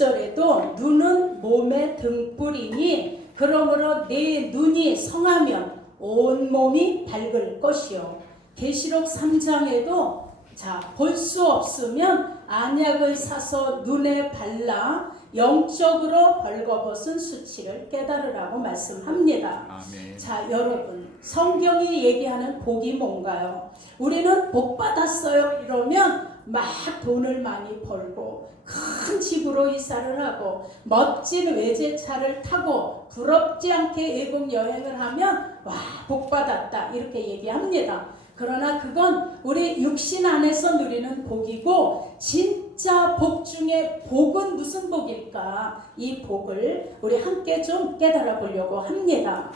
1절에도 눈은 몸의 등불이니 그러므로 내 눈이 성하면 온 몸이 밝을 것이요. 계시록 3장에도 자, 볼 수 없으면 안약을 사서 눈에 발라 영적으로 벌거벗은 수치를 깨달으라고 말씀합니다. 아멘. 자, 여러분, 성경이 얘기하는 복이 뭔가요? 우리는 복 받았어요. 이러면 막 돈을 많이 벌고 큰 집으로 이사를 하고 멋진 외제차를 타고 부럽지 않게 외국 여행을 하면 와, 복 받았다. 이렇게 얘기합니다. 그러나 그건 우리 육신 안에서 누리는 복이고 진짜 복 중에 복은 무슨 복일까? 이 복을 우리 함께 좀 깨달아 보려고 합니다.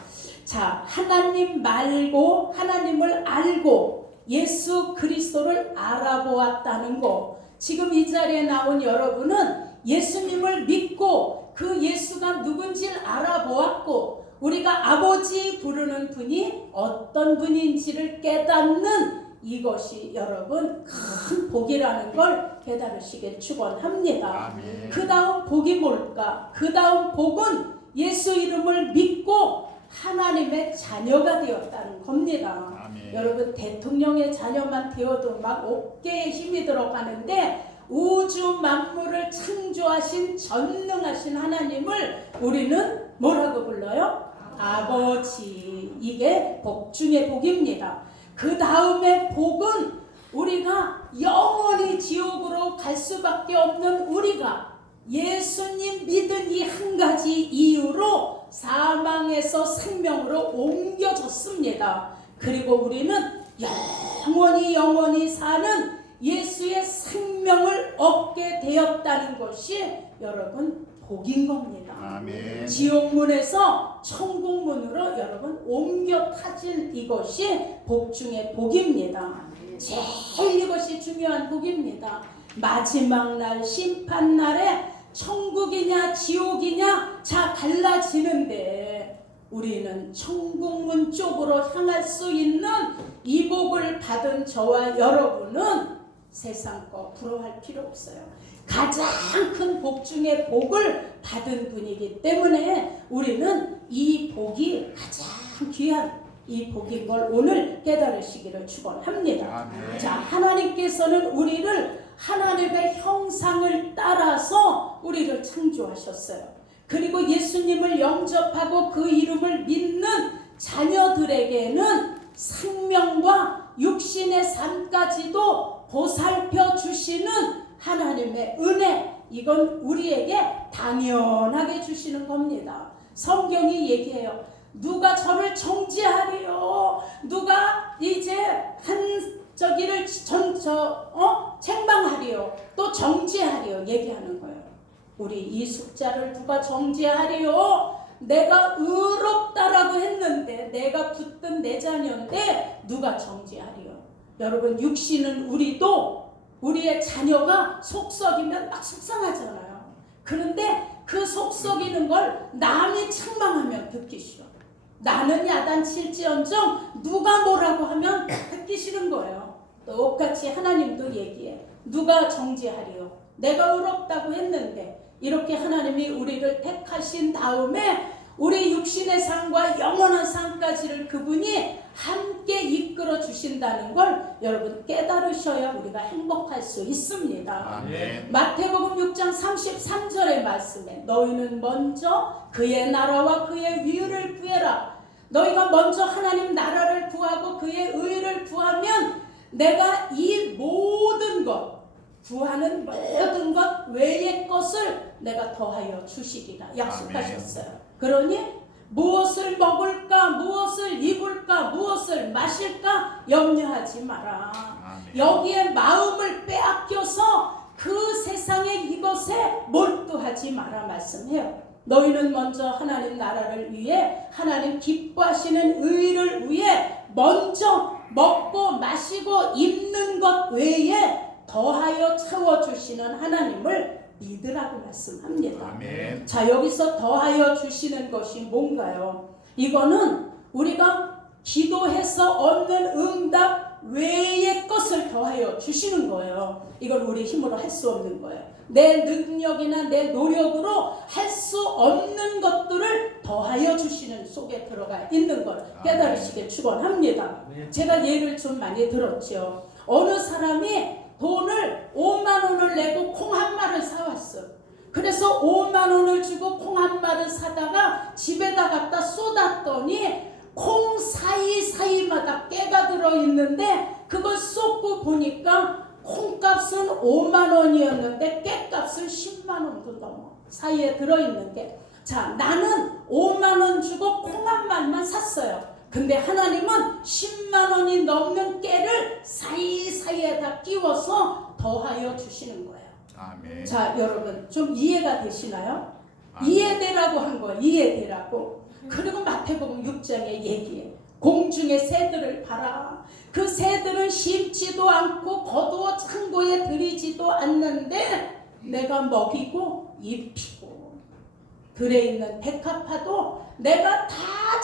자, 하나님 말고 하나님을 알고 예수 그리스도를 알아보았다는 거. 지금 이 자리에 나온 여러분은 예수님을 믿고 그 예수가 누군지를 알아보았고 우리가 아버지 부르는 분이 어떤 분인지를 깨닫는 이것이 여러분 큰 복이라는 걸 깨달으시길 축원합니다. 그 다음 복이 뭘까? 그 다음 복은 예수 이름을 믿고 하나님의 자녀가 되었다는 겁니다. 여러분 대통령의 자녀만 되어도 막 어깨에 힘이 들어가는데 우주 만물을 창조하신 전능하신 하나님을 우리는 뭐라고 불러요? 아버지. 이게 복 중의 복입니다. 그 다음에 복은 우리가 영원히 지옥으로 갈 수밖에 없는 우리가 예수님 믿은 이 한 가지 이유로 사망에서 생명으로 옮겨졌습니다. 그리고 우리는 영원히 영원히 사는 예수의 생명을 얻게 되었다는 것이 여러분 복인 겁니다. 아멘. 지옥문에서 천국문으로 여러분 옮겨 타진 이것이 복 중의 복입니다. 제일 이것이 중요한 복입니다. 마지막 날 심판 날에 천국이냐 지옥이냐 자 달라지는데 우리는 천국문 쪽으로 향할 수 있는 이 복을 받은 저와 여러분은 세상 거 부러워할 필요 없어요. 가장 큰 복 중에 복을 받은 분이기 때문에 우리는 이 복이 가장 귀한 이 복인 걸 오늘 깨달으시기를 축원합니다. 자, 하나님께서는 우리를 하나님의 형상을 따라서 우리를 창조하셨어요. 그리고 예수님을 영접하고 그 이름을 믿는 자녀들에게는 생명과 육신의 삶까지도 보살펴 주시는 하나님의 은혜, 이건 우리에게 당연하게 주시는 겁니다. 성경이 얘기해요. 누가 저를 정죄하리요? 누가 이제 한 저기를 전저 어? 책망하리요? 또 정죄하리요? 얘기하는 거예요. 우리 이 숙자를 누가 정죄하리요? 내가 의롭다라고 했는데 내가 붙든 내 자녀인데 누가 정죄하리요? 여러분 육신은 우리도 우리의 자녀가 속썩이면 막 속상하잖아요. 그런데 그 속썩이는 걸 남이 책망하면 듣기 싫어. 나는 야단칠지언정 누가 뭐라고 하면 듣기 싫은 거예요. 똑같이 하나님도 얘기해. 누가 정죄하리요? 내가 의롭다고 했는데 이렇게 하나님이 우리를 택하신 다음에 우리 육신의 삶과 영원한 삶까지를 그분이 함께 이끌어 주신다는 걸 여러분 깨달으셔야 우리가 행복할 수 있습니다. 아멘. 마태복음 6장 33절의 말씀에 너희는 먼저 그의 나라와 그의 위를 구해라. 너희가 먼저 하나님 나라를 구하고 그의 의를 구하면 내가 이 모든 것 구하는 모든 것 외의 것을 내가 더하여 주시리라 약속하셨어요. 그러니 무엇을 먹을까, 무엇을 입을까, 무엇을 마실까 염려하지 마라. 아멘. 여기에 마음을 빼앗겨서 그 세상의 이것에 몰두하지 마라 말씀해요. 너희는 먼저 하나님 나라를 위해 하나님 기뻐하시는 의를 위해 먼저 먹고 마시고 입는 것 외에 더하여 채워주시는 하나님을 믿으라고 말씀합니다. 아멘. 자, 여기서 더하여 주시는 것이 뭔가요? 이거는 우리가 기도해서 얻는 응답 외의 것을 더하여 주시는 거예요. 이건 우리 힘으로 할 수 없는 거예요. 내 능력이나 내 노력으로 할 수 없는 것들을 더하여 주시는 속에 들어가 있는 걸 깨달으시길 축원합니다. 제가 예를 좀 많이 들었죠. 어느 사람이 돈을 5만 원을 내고 콩 한 마를 사왔어. 그래서 5만 원을 주고 콩 한 마를 사다가 집에다 갖다 쏟았더니 콩 사이사이마다 깨가 들어있는데 그걸 쏟고 보니까 콩값은 5만 원이었는데 깨값은 10만 원도 넘어 사이에 들어있는 게 자, 나는 5만 원 주고 콩한 말만 샀어요. 근데 하나님은 10만 원이 넘는 깨를 사이사이에다 끼워서 더하여 주시는 거예요. 아멘. 자, 여러분 좀 이해가 되시나요? 아멘. 이해되라고 한 거예요. 이해되라고. 그리고 마태복음 6장에 얘기해. 공중의 새들을 봐라. 그 새들은 심지도 않고 거두어 창고에 들이지도 않는데 내가 먹이고 입히고 들에 있는 백합화도 내가 다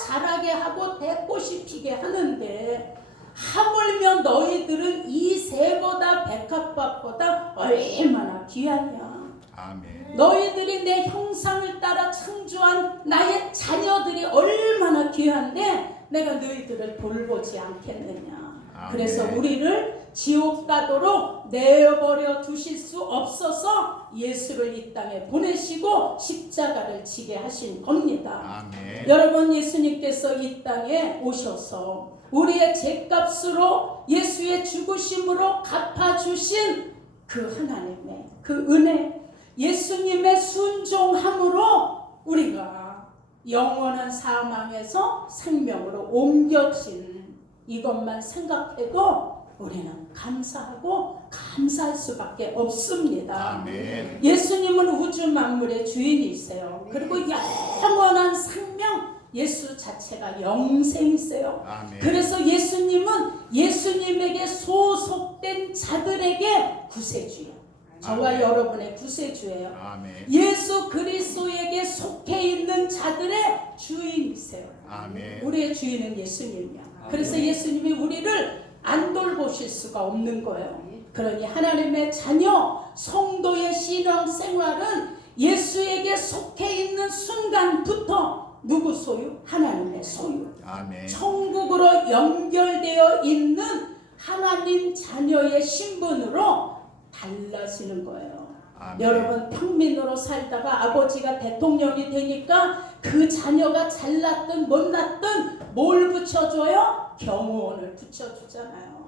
자라게 하고 대꽃이 피게 하는데 하물며 너희들은 이 새보다 백합밭보다 얼마나 귀하냐. 아멘. 너희들이 내 형상을 따라 창조한 나의 자녀들이 얼마나 귀한데 내가 너희들을 돌보지 않겠느냐. 아멘. 그래서 우리를 지옥 가도록 내어버려 두실 수 없어서 예수를 이 땅에 보내시고 십자가를 지게 하신 겁니다. 아멘. 여러분 예수님께서 이 땅에 오셔서 우리의 죄값으로 예수의 죽으심으로 갚아주신 그 하나님의 그 은혜 예수님의 순종함으로 우리가 영원한 사망에서 생명으로 옮겨진 이것만 생각해도 우리는 감사하고 감사할 수밖에 없습니다. 아멘. 예수님은 우주 만물의 주인이세요. 그리고 영원한 생명 예수 자체가 영생이세요. 아멘. 그래서 예수님은 예수님에게 소속된 자들에게 구세주예요. 저와 아멘. 여러분의 구세주예요. 아멘. 예수 그리스도에게 속해 있는 자들의 주인이세요. 아멘. 우리의 주인은 예수님이야. 그래서 아멘. 예수님이 우리를 안 돌보실 수가 없는 거예요. 그러니 하나님의 자녀 성도의 신앙 생활은 예수에게 속해 있는 순간부터 누구 소유? 하나님의 소유. 아멘. 천국으로 연결되어 있는 하나님 자녀의 신분으로 달라지는 거예요. 아멘. 여러분 평민으로 살다가 아버지가 대통령이 되니까 그 자녀가 잘났든 못났든 뭘 붙여줘요? 경호원을 붙여주잖아요.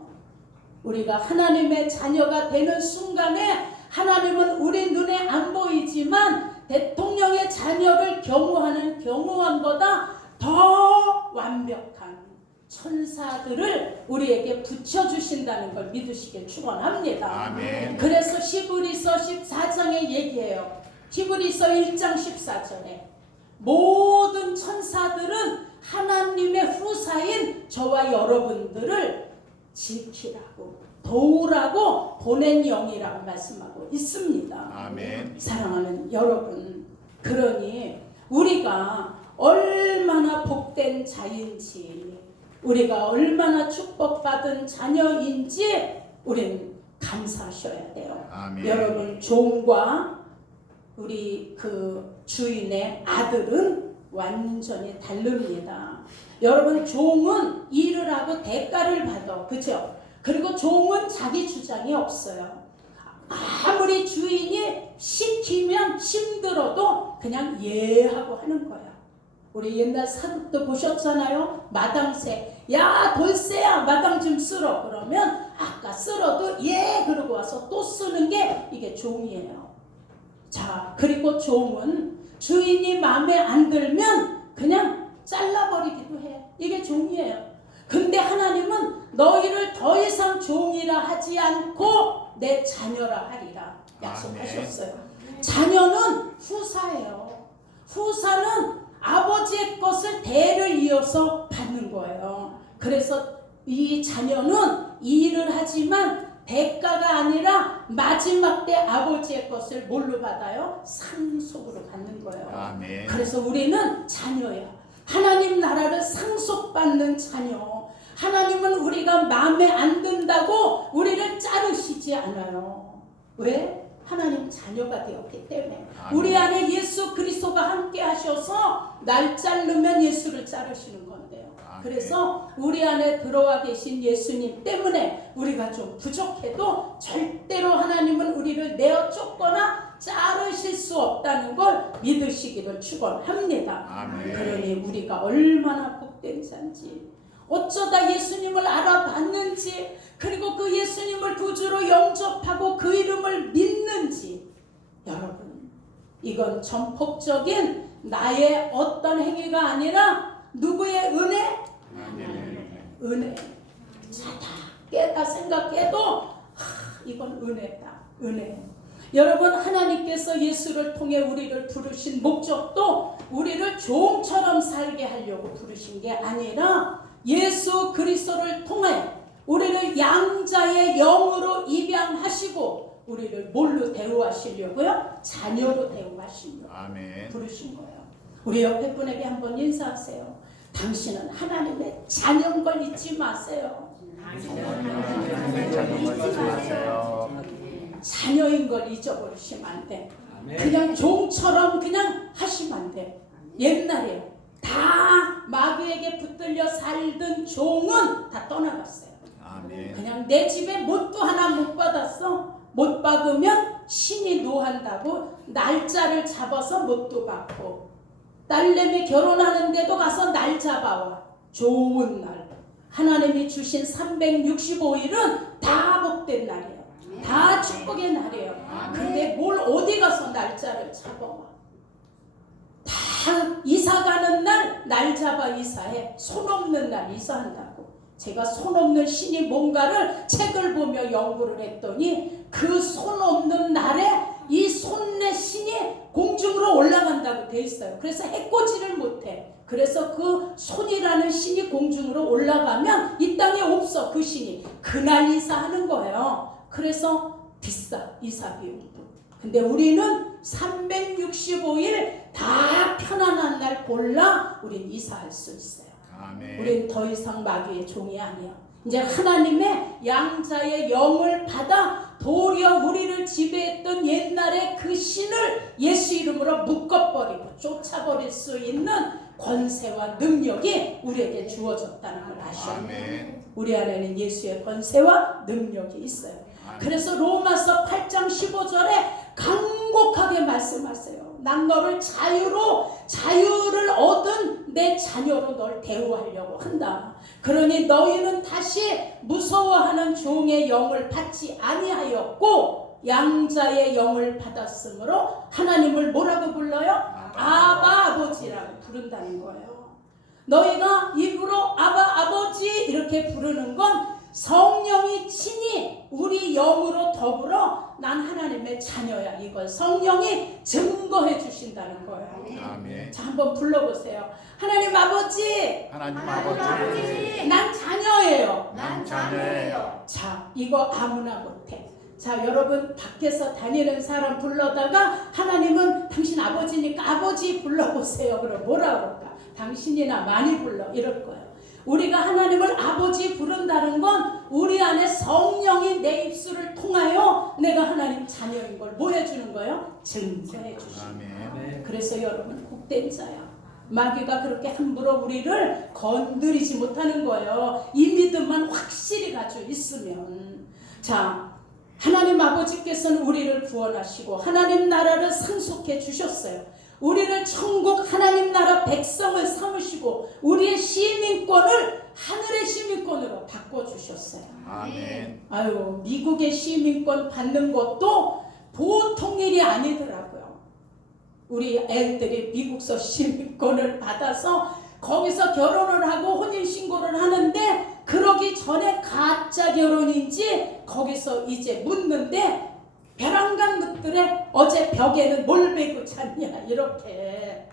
우리가 하나님의 자녀가 되는 순간에 하나님은 우리 눈에 안 보이지만 대통령의 자녀를 경호하는 경호원보다 더 완벽한 천사들을 우리에게 붙여주신다는 걸 믿으시길 축원합니다. 아멘. 그래서 히브리서 14장에 얘기해요. 히브리서 1장 14절에 모든 천사들은 하나님의 후사인 저와 여러분들을 지키라고 도우라고 보낸 영이라고 말씀하고 있습니다. 아멘. 사랑하는 여러분, 그러니 우리가 얼마나 복된 자인지, 우리가 얼마나 축복받은 자녀인지, 우리는 감사하셔야 돼요. 아멘. 여러분, 종과 우리 그 주인의 아들은 완전히 다릅니다. 여러분, 종은 일을 하고 대가를 받아. 그죠? 그리고 종은 자기 주장이 없어요. 아무리 주인이 시키면 힘들어도 그냥 예 하고 하는 거야. 우리 옛날 사극도 보셨잖아요. 마당새. 야 돌쇠야 마당 좀 쓸어. 그러면 아까 쓸어도 예 그러고 와서 또 쓰는 게 이게 종이에요. 자 그리고 종은 주인이 마음에 안 들면 그냥 잘라버리기도 해. 이게 종이에요. 근데 하나님은 너희를 더 이상 종이라 하지 않고 내 자녀라 하리라 약속하셨어요. 자녀는 후사예요. 후사는 아버지의 것을 대를 이어서 받는 거예요. 그래서 이 자녀는 일을 하지만 대가가 아니라 마지막 때 아버지의 것을 뭘로 받아요? 상속으로 받는 거예요. 아멘. 그래서 우리는 자녀야. 하나님 나라를 상속받는 자녀. 하나님은 우리가 마음에 안 든다고 우리를 자르시지 않아요. 왜? 하나님 자녀가 되었기 때문에 아멘. 우리 안에 예수 그리스도가 함께 하셔서 날 자르면 예수를 자르시는 건데요. 아멘. 그래서 우리 안에 들어와 계신 예수님 때문에 우리가 좀 부족해도 절대로 하나님은 우리를 내어 쫓거나 자르실 수 없다는 걸 믿으시기를 축원합니다. 그러니 우리가 얼마나 복된 자인지 어쩌다 예수님을 알아봤는지 그리고 그 예수님을 구주로 영접하고 그 이름을 믿는지. 여러분 이건 전폭적인 나의 어떤 행위가 아니라 누구의 은혜? 은혜. 자다 깨다 생각해도 하, 이건 은혜다. 은혜. 여러분 하나님께서 예수를 통해 우리를 부르신 목적도 우리를 종처럼 살게 하려고 부르신 게 아니라 예수 그리스도를 통해 우리를 양자의 영으로 입양하시고 우리를 뭘로 대우하시려고요? 자녀로 대우하시려고 아멘. 부르신 거예요. 우리 옆에 분에게 한번 인사하세요. 당신은 하나님의 자녀인 걸 잊지 마세요. 자녀 잊지 마세요. 자녀인 걸 잊어버리시면 안 돼. 그냥 종처럼 그냥 하시면 안 돼. 옛날에 다 마귀에게 붙들려 살던 종은 다 떠나갔어요. 아멘. 그냥 내 집에 못도 하나 못 받았어. 못 박으면 신이 노한다고 날짜를 잡아서 못도 받고 딸내미 결혼하는데도 가서 날 잡아와. 좋은 날. 하나님이 주신 365일은 다 복된 날이에요. 다 축복의 날이에요. 근데 뭘 어디 가서 날짜를 잡아와. 다 이사 가는 날 날 잡아 이사해. 손 없는 날 이사한다고. 제가 손 없는 신이 뭔가를 책을 보며 연구를 했더니 그 손 없는 날에 이 손내 신이 공중으로 올라간다고 돼 있어요. 그래서 해코지를 못해. 그래서 그 손이라는 신이 공중으로 올라가면 이 땅에 없어 그 신이. 그날 이사하는 거예요. 그래서 비싸 이사 비용도. 근데 우리는 365일 다 편안한 날 골라 우린 이사할 수 있어요. 아멘. 우린 더 이상 마귀의 종이 아니야. 이제 하나님의 양자의 영을 받아 도리어 우리를 지배했던 옛날의 그 신을 예수 이름으로 묶어버리고 쫓아버릴 수 있는 권세와 능력이 우리에게 주어졌다는 걸 아셔야 돼요. 우리 안에는 예수의 권세와 능력이 있어요. 그래서 로마서 8장 15절에 강곡하게 말씀하세요. 난 너를 자유로 자유를 얻은 내 자녀로 널 대우하려고 한다. 그러니 너희는 다시 무서워하는 종의 영을 받지 아니하였고 양자의 영을 받았으므로 하나님을 뭐라고 불러요? 아바 아버지라고 부른다는 거예요. 너희가 입으로 아바 아버지 이렇게 부르는 건 성령이 친히 우리 영으로 더불어 난 하나님의 자녀야 이걸 성령이 증거해 주신다는 거예요. 아멘. 자 한번 불러보세요. 하나님 아버지 하나님 아버지, 아버지. 난 자녀예요. 난 자녀예요. 자 이거 아무나 못해. 자 여러분 밖에서 다니는 사람 불러다가 하나님은 당신 아버지니까 아버지 불러보세요. 그럼 뭐라 그럴까? 당신이나 많이 불러 이럴 거예요. 우리가 하나님을 아버지 부른다는 건 우리 안에 성령이 내 입술을 통하여 내가 하나님 자녀인 걸뭐 해주는 거예요? 증거해 주시는. 그래서 여러분 복된 자야. 마귀가 그렇게 함부로 우리를 건드리지 못하는 거예요. 이 믿음만 확실히 가지고 있으면. 자, 하나님 아버지께서는 우리를 구원하시고 하나님 나라를 상속해 주셨어요. 우리를 천국 하나님 나라 백성을 삼으시고 우리의 시민권을 하늘의 시민권으로 바꿔 주셨어요. 아멘. 아유, 미국의 시민권 받는 것도 보통 일이 아니더라고요. 우리 애들이 미국서 시민권을 받아서 거기서 결혼을 하고 혼인 신고를 하는데 그러기 전에 가짜 결혼인지 거기서 이제 묻는데 벼랑간 것들에 어제 벽에는 뭘 베고 잤냐 이렇게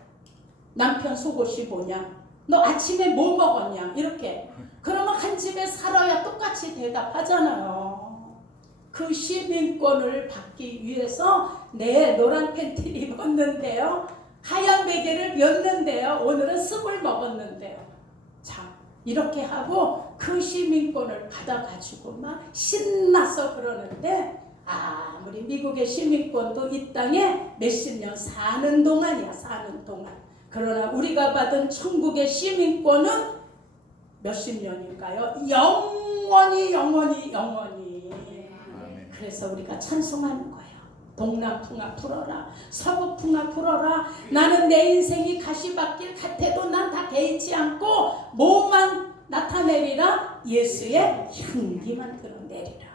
남편 속옷이 뭐냐 너 아침에 뭐 먹었냐 이렇게 그러면 한 집에 살아야 똑같이 대답하잖아요. 그 시민권을 받기 위해서 내 노란 팬티를 입었는데요. 하얀 베개를 였는데요. 오늘은 습을 먹었는데요. 자, 이렇게 하고 그 시민권을 받아가지고 막 신나서 그러는데 아무리 미국의 시민권도 이 땅에 몇십 년 사는 동안이야 사는 동안 그러나 우리가 받은 천국의 시민권은 몇십 년일까요? 영원히 영원히 영원히. 그래서 우리가 찬송하는 거예요. 동남풍아 불어라 서북풍아 불어라 나는 내 인생이 가시밭길 같아도 난 다 개의치 않고 뭐만 나타내리라 예수의 향기만 드러내리라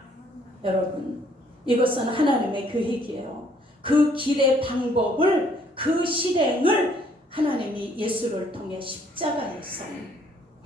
여러분 이것은 하나님의 계획이에요 그 길의 방법을 그 실행을 하나님이 예수를 통해 십자가에서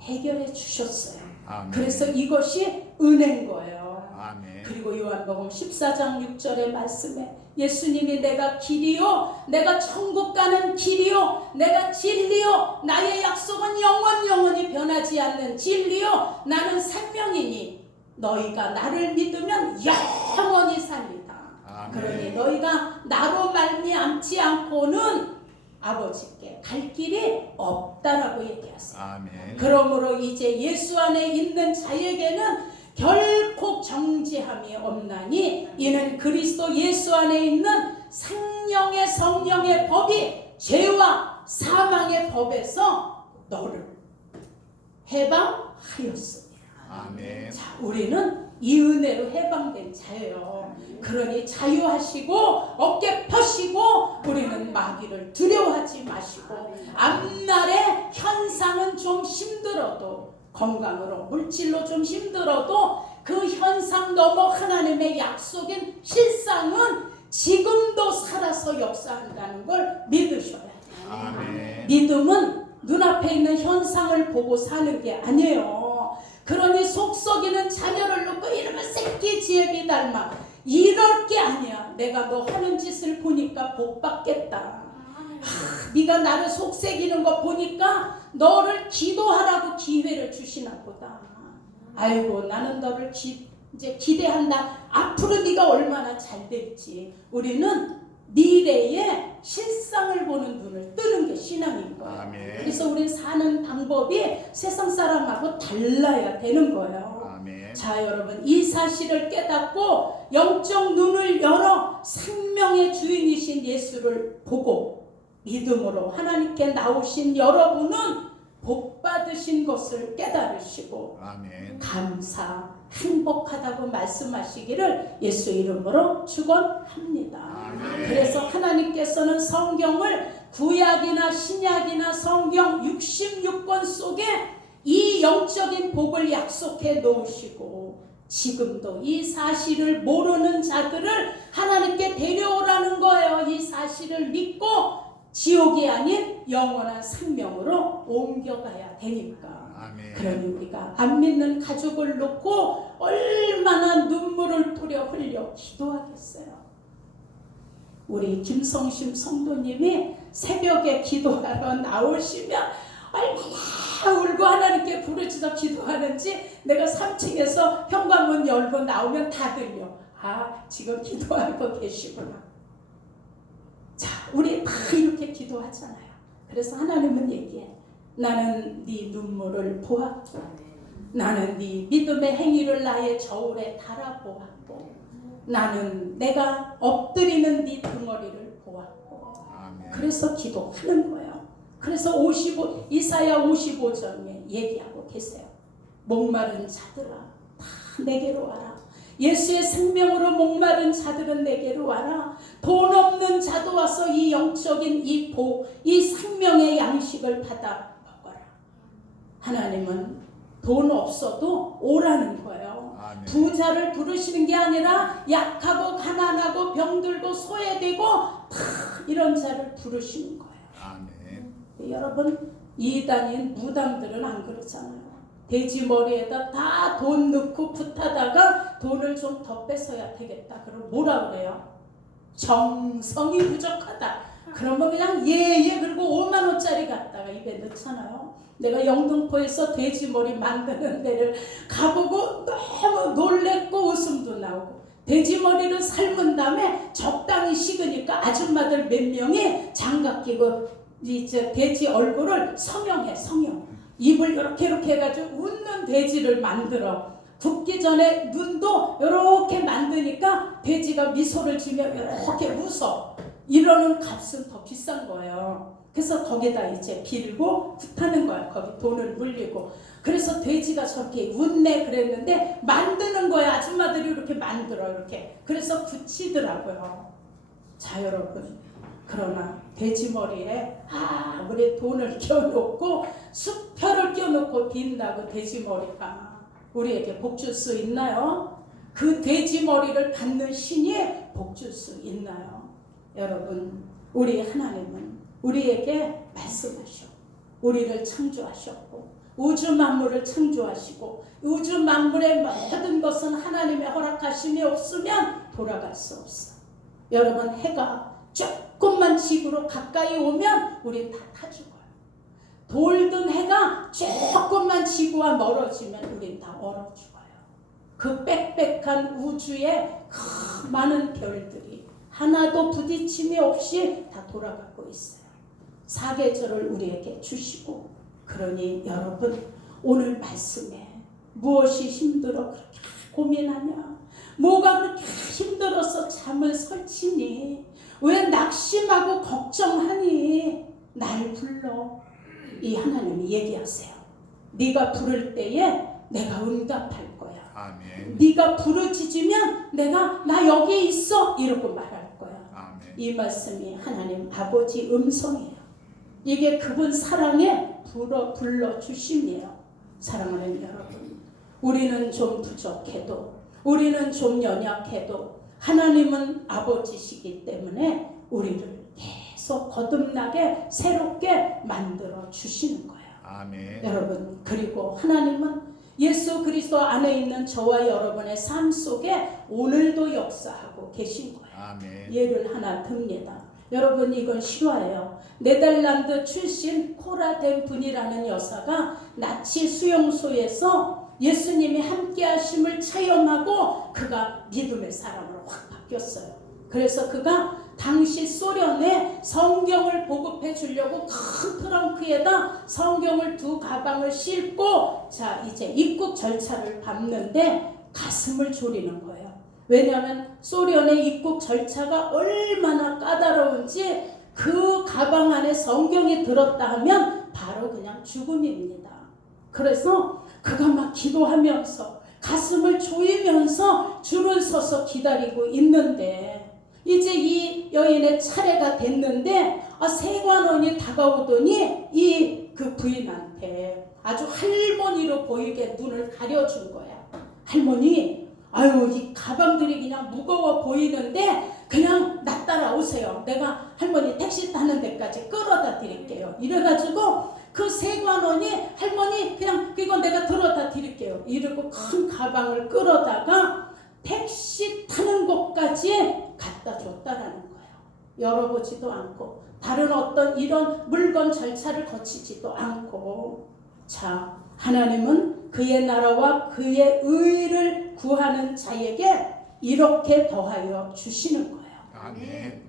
해결해 주셨어요 아멘. 그래서 이것이 은혜인 거예요 아멘. 그리고 요한복음 14장 6절의 말씀에 예수님이 내가 길이요 내가 천국 가는 길이요 내가 진리요 나의 약속은 영원 영원히 변하지 않는 진리요 나는 생명이니 너희가 나를 믿으면 영원히 살리다 아멘. 그러니 너희가 나로 말미암지 않고는 아버지께 갈 길이 없다라고 얘기하세요 아멘. 그러므로 이제 예수 안에 있는 자에게는 결코 정죄함이 없나니 이는 그리스도 예수 안에 있는 생명의 성령의 법이 죄와 사망의 법에서 너를 해방하였습니다. 아멘. 자, 우리는 이 은혜로 해방된 자예요. 그러니 자유하시고 어깨 펴시고 우리는 마귀를 두려워하지 마시고 앞날의 현상은 좀 힘들어도 건강으로 물질로 좀 힘들어도 그 현상 넘어 하나님의 약속인 실상은 지금도 살아서 역사한다는 걸 믿으셔야 돼요. 아멘. 믿음은 눈앞에 있는 현상을 보고 사는 게 아니에요. 그러니 속 썩이는 자녀를 놓고 이러면 새끼 지혜비 닮아. 이럴 게 아니야. 내가 너 하는 짓을 보니까 복 받겠다. 하, 네가 나를 속삭이는 거 보니까 너를 기도하라고 기회를 주시나 보다. 아이고 나는 너를 기, 이제 기대한다. 앞으로 네가 얼마나 잘 될지. 우리는 미래의 실상을 보는 눈을 게 신앙인 거예요. 아멘. 그래서 우리 사는 방법이 세상 사람하고 달라야 되는 거예요. 아멘. 자 여러분 이 사실을 깨닫고 영적 눈을 열어 생명의 주인이신 예수를 보고 믿음으로 하나님께 나오신 여러분은 복 받으신 것을 깨달으시고 아멘. 감사 행복하다고 말씀하시기를 예수 이름으로 축원합니다. 그래서 하나님께서는 성경을 구약이나 신약이나 성경 66권 속에 이 영적인 복을 약속해 놓으시고 지금도 이 사실을 모르는 자들을 하나님께 데려오라는 거예요. 이 사실을 믿고 지옥이 아닌 영원한 생명으로 옮겨가야 되니까. 아멘. 그러니 우리가 안 믿는 가족을 놓고 얼마나 눈물을 뿌려 흘려 기도하겠어요. 우리 김성심 성도님이 새벽에 기도하러 나오시면 얼마나 울고 하나님께 부르짖어 기도하는지 내가 3층에서 현관문 열고 나오면 다 들려. 아, 지금 기도하고 계시구나. 자, 우리 다 이렇게 기도하잖아요. 그래서 하나님은 얘기해. 나는 네 눈물을 보았고 나는 네 믿음의 행위를 나의 저울에 달아보았고 나는 내가 엎드리는 네 등어리를 보았고 아멘. 그래서 기도하는 거예요. 그래서 55 이사야 55장에 얘기하고 계세요. 목마른 자들아 다 내게로 와라. 예수의 생명으로 목마른 자들은 내게로 와라. 돈 없는 자도 와서 이 영적인 이 복, 이 생명의 양식을 받아 먹어라. 하나님은 돈 없어도 오라는 거예요. 아멘. 부자를 부르시는 게 아니라 약하고 가난하고 병들고 소외되고 다 이런 자를 부르시는 거예요. 아멘. 여러분 이단인 무당들은 안 그러잖아요. 돼지 머리에다 다 돈 넣고 붓하다가 돈을 좀 더 뺏어야 되겠다. 그럼 뭐라 그래요? 정성이 부족하다. 그러면 그냥 예예 그리고 5만 원짜리 갖다가 입에 넣잖아요. 내가 영등포에서 돼지 머리 만드는 데를 가보고 너무 놀랬고 웃음도 나오고 돼지 머리를 삶은 다음에 적당히 식으니까 아줌마들 몇 명이 장갑 끼고 이저 돼지 얼굴을 성형해 성형. 입을 이렇게 이렇게 해가지고 웃는 돼지를 만들어. 굽기 전에 눈도 이렇게 만드니까 돼지가 미소를 지며 이렇게 웃어. 이러는 값은 더 비싼 거예요. 그래서 거기다 이제 빌고 굿하는 거야. 거기 돈을 물리고. 그래서 돼지가 저렇게 웃네 그랬는데 만드는 거야. 아줌마들이 이렇게 만들어 이렇게. 그래서 굳히더라고요. 자 여러분. 그러나 돼지 머리에 아 우리 돈을 껴놓고 수표를 껴놓고 빈다고 돼지 머리가 우리에게 복 줄 수 있나요? 그 돼지 머리를 갖는 신이 복 줄 수 있나요? 여러분 우리 하나님은 우리에게 말씀하셔 우리를 창조하셨고 우주 만물을 창조하시고 우주 만물의 모든 것은 하나님의 허락하심이 없으면 돌아갈 수 없어. 여러분 해가 조금만 지구로 가까이 오면 우리 다 타 죽어요. 돌든 해가 조금만 지구와 멀어지면 우린 다 얼어 죽어요. 그 빽빽한 우주에 그 많은 별들이 하나도 부딪힘이 없이 다 돌아가고 있어요. 사계절을 우리에게 주시고 그러니 여러분 오늘 말씀에 무엇이 힘들어 그렇게 고민하냐 뭐가 그렇게 힘들어서 잠을 설치니 왜 낙심하고 걱정하니 날 불러 이 하나님이 얘기하세요 네가 부를 때에 내가 응답할 거야 아멘. 네가 부르짖으면 내가 나 여기 있어 이러고 말할 거야 아멘. 이 말씀이 하나님 아버지 음성이에요. 이게 그분 사랑에 불어 불러 주심이에요. 사랑하는 여러분, 우리는 좀 부족해도 우리는 좀 연약해도 하나님은 아버지시기 때문에 우리를 계속 거듭나게 새롭게 만들어 주시는 거예요. 아멘. 여러분 그리고 하나님은 예수 그리스도 안에 있는 저와 여러분의 삶 속에 오늘도 역사하고 계신 거예요. 아멘. 예를 하나 듭니다. 여러분 이건 실화예요. 네덜란드 출신 코라 덴 분이라는 여사가 나치 수용소에서 예수님이 함께 하심을 체험하고 그가 믿음의 사람으로 확 바뀌었어요. 그래서 그가 당시 소련에 성경을 보급해 주려고 큰 트렁크에다 성경을 두 가방을 싣고 자 이제 입국 절차를 밟는데 가슴을 졸이는 거예요. 왜냐하면 소련의 입국 절차가 얼마나 까다로운지 그 가방 안에 성경이 들었다 하면 바로 그냥 죽음입니다. 그래서 그가 막 기도하면서 가슴을 조이면서 줄을 서서 기다리고 있는데 이제 이 여인의 차례가 됐는데 아, 세관원이 다가오더니 이 그 부인한테 아주 할머니로 보이게 눈을 가려준 거야. 할머니 아유 이 가방들이 그냥 무거워 보이는데 그냥 나 따라오세요. 내가 할머니 택시 타는 데까지 끌어다 드릴게요. 이래가지고 그 세관원이 할머니 그냥 이거 내가 들어다 드릴게요. 이러고 큰 가방을 끌어다가 택시 타는 곳까지 갖다 줬다라는 거예요. 열어보지도 않고 다른 어떤 이런 물건 절차를 거치지도 않고 자 하나님은 그의 나라와 그의 의를 구하는 자에게 이렇게 더하여 주시는 거예요. 아멘.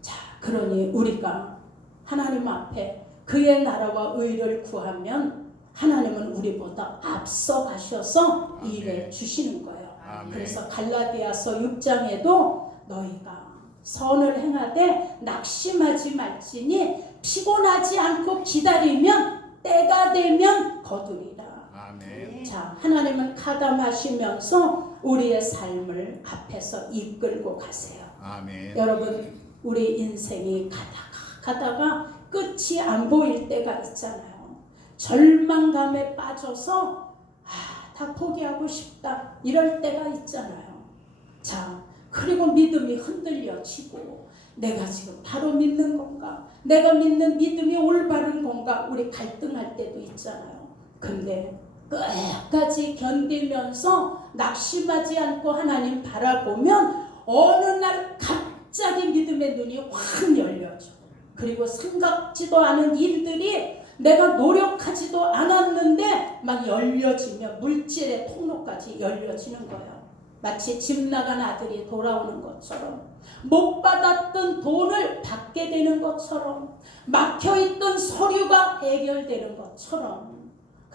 자, 그러니 우리가 하나님 앞에 그의 나라와 의를 구하면 하나님은 우리보다 앞서 가셔서 아멘. 일해 주시는 거예요. 아멘. 그래서 갈라디아서 6장에도 너희가 선을 행하되 낙심하지 말지니 피곤하지 않고 기다리면 때가 되면 거두리라. 아멘. 자, 하나님은 가담하시면서 우리의 삶을 앞에서 이끌고 가세요. 아멘. 여러분, 우리 인생이 가다가 가다가 끝이 안 보일 때가 있잖아요. 절망감에 빠져서 아, 다 포기하고 싶다. 이럴 때가 있잖아요. 자, 그리고 믿음이 흔들려지고 내가 지금 바로 믿는 건가? 내가 믿는 믿음이 올바른 건가? 우리 갈등할 때도 있잖아요. 근데 끝까지 견디면서 낙심하지 않고 하나님 바라보면 어느 날 갑자기 믿음의 눈이 확 열려져. 그리고 생각지도 않은 일들이 내가 노력하지도 않았는데 막 열려지며 물질의 통로까지 열려지는 거예요. 마치 집 나간 아들이 돌아오는 것처럼 못 받았던 돈을 받게 되는 것처럼 막혀있던 서류가 해결되는 것처럼 그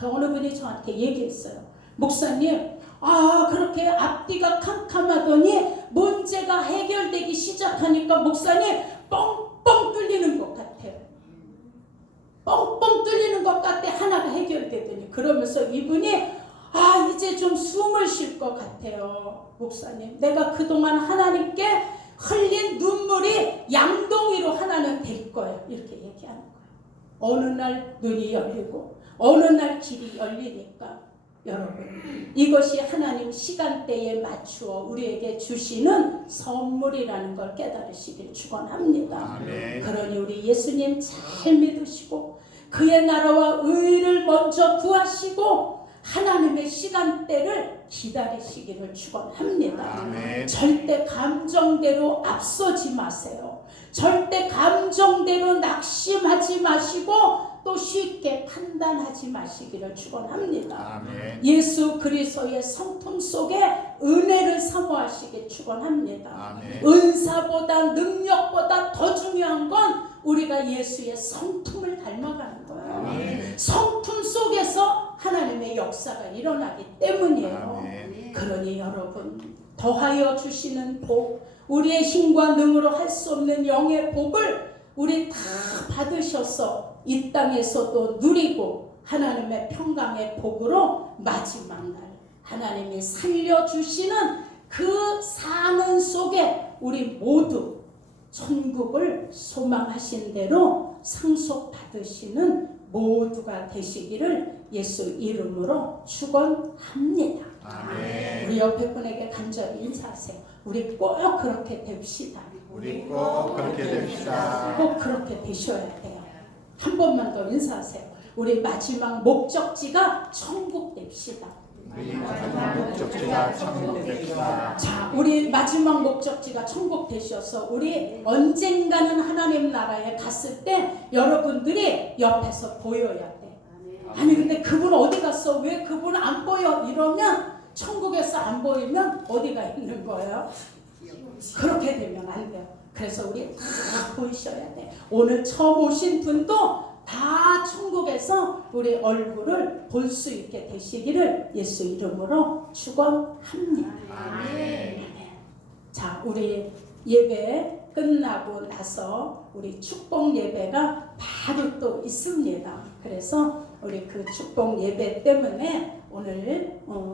어느 분이 저한테 얘기했어요. 목사님, 아 그렇게 앞뒤가 캄캄하더니 문제가 해결되기 시작하니까 목사님 뻥뻥 뚫리는 것 같아요. 뻥뻥 뚫리는 것 같아. 하나가 해결되더니. 그러면서 이분이 아 이제 좀 숨을 쉴 것 같아요. 목사님 내가 그동안 하나님께 흘린 눈물이 양동이로 하나는 될 거예요. 이렇게 얘기하는 거예요. 어느 날 눈이 열리고 어느 날 길이 열리니까 여러분 이것이 하나님 시간대에 맞추어 우리에게 주시는 선물이라는 걸 깨달으시길 축원합니다. 그러니 우리 예수님 잘 믿으시고 그의 나라와 의를 먼저 구하시고 하나님의 시간대를 기다리시기를 축원합니다. 아멘. 절대 감정대로 앞서지 마세요. 절대 감정대로 낙심하지 마시고 또 쉽게 판단하지 마시기를 축원합니다. 예수 그리스도의 성품 속에 은혜를 사모하시길 축원합니다. 은사보다 능력보다 더 중요한 건 우리가 예수의 성품을 닮아가는 거예요. 아멘. 성품 속에서 하나님의 역사가 일어나기 때문이에요. 아멘. 그러니 여러분 더하여 주시는 복, 우리의 힘과 능으로 할 수 없는 영의 복을 우리 다 받으셔서 이 땅에서도 누리고 하나님의 평강의 복으로 마지막 날 하나님이 살려주시는 그 사는 속에 우리 모두 천국을 소망하신 대로 상속 받으시는 모두가 되시기를 예수 이름으로 축원합니다. 우리 옆에 분에게 간절히 인사하세요. 우리 꼭 그렇게 됩시다. 우리 꼭 그렇게 됩시다. 꼭 그렇게 되셔야 돼요. 한 번만 더 인사하세요. 우리 마지막 목적지가 천국 됩시다. 우리 마지막 목적지가 천국 됩시다. 자, 우리 마지막 목적지가 천국 되셔서 우리 언젠가는 하나님 나라에 갔을 때 여러분들이 옆에서 보여야 돼. 아니 근데 그분 어디 갔어? 왜 그분 안 보여? 이러면 천국에서 안 보이면 어디가 있는 거예요? 그렇게 되면 안 돼요. 그래서 우리 다 보이셔야 돼. 오늘 처음 오신 분도 다 천국에서 우리 얼굴을 볼 수 있게 되시기를 예수 이름으로 축원합니다. 아멘. 자, 우리 예배 끝나고 나서 우리 축복 예배가 바로 또 있습니다. 그래서 우리 그 축복 예배 때문에 오늘 어,